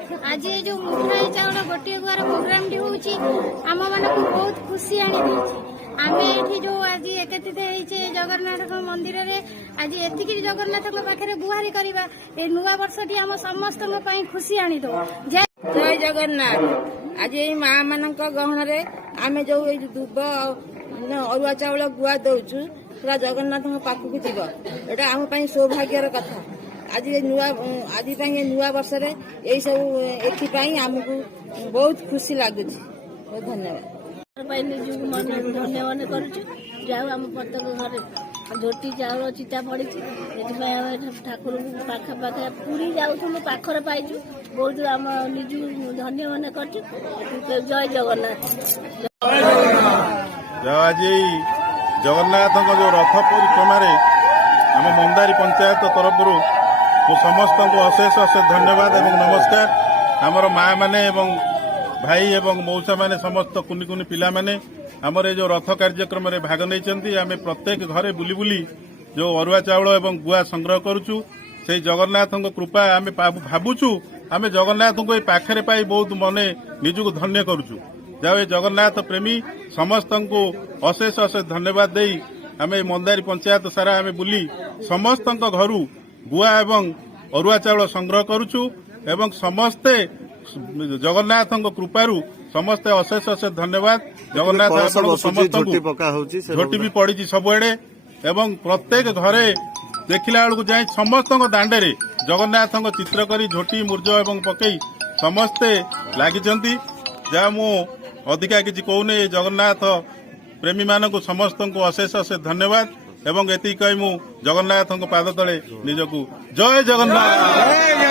आज ये जो मुठाई चाउल गोटे गुआर प्रोग्राम टी होची आम मानक बहुत खुशी आनी देछि। आमे एठी जो आज एकत्रित होइछे जगन्नाथ मंदिर रे आज एतिकी जगन्नाथ पाखे गुहारी करबा ए नुआ वर्षटी आम समस्त खुशी आनी दो। जय जय जगन्नाथ। आज ये माँ मानक गहन रे आमे जो दुब अरुआ चाउल गुआ दउछु पूरा जगन्नाथ पाखक जीव एटा आम सौभाग्यर कथा। आज नुआ आज नुआ वर्ष रे यही सब एथि आमको बहुत खुशी लगुच। बहुत धन्यवाद धन्यवाद करुचु जाऊ आम प्रत्येक घर झोटी चाउल चिता पड़ी ठाकुर पाखे पाखे पूरी जाऊँ पाखरे पाइचु बहुत आम निज धन्यवाद करचु। जय जगन्नाथ। आज जगन्नाथ जो रथ परिक्रमा आम मंदारी पंचायत तरफ समस्त को अशेष अशेष धन्यवाद एवं नमस्कार। आमर माँ माने एवं भाई एवं मौसा माने समस्त कुनि कुनि पिला माने आमर जो रथ कार्यक्रम रे भाग नहीं आम प्रत्येक घरे बुली बुली जो अरुआ चाउल एवं गुआ संग्रह करुचु से जगन्नाथ कृपा आम भावुचु आम जगन्नाथ को पाखे पाई बहुत मने निजक धन्य करुचु। जाओ जगन्नाथ प्रेमी समस्त को अशेष अशेष धन्यवाद दे आम मंदारी पंचायत सारा आम बुली समस्त घर गुआ एवं अरुआ चाउल संग्रह करुचु एवं समस्ते जगन्नाथ कृपारू समस्ते अशेष अशेष धन्यवाद। जगन्नाथ समस्त झोटी भी पड़ी सबुआड़े एवं प्रत्येक घरे देखला बेलू जाए समस्त दांडे जगन्नाथ चित्र करी झोटी मूर्ज एवं पकई समस्ते लगी जहाँ मु अधिका किसी कहूने जगन्नाथ प्रेमी मानक समस्त को अशेष अशेष धन्यवाद एवं एति कही मु जगन्नाथ पाद तले निजकू जय जगन्नाथ।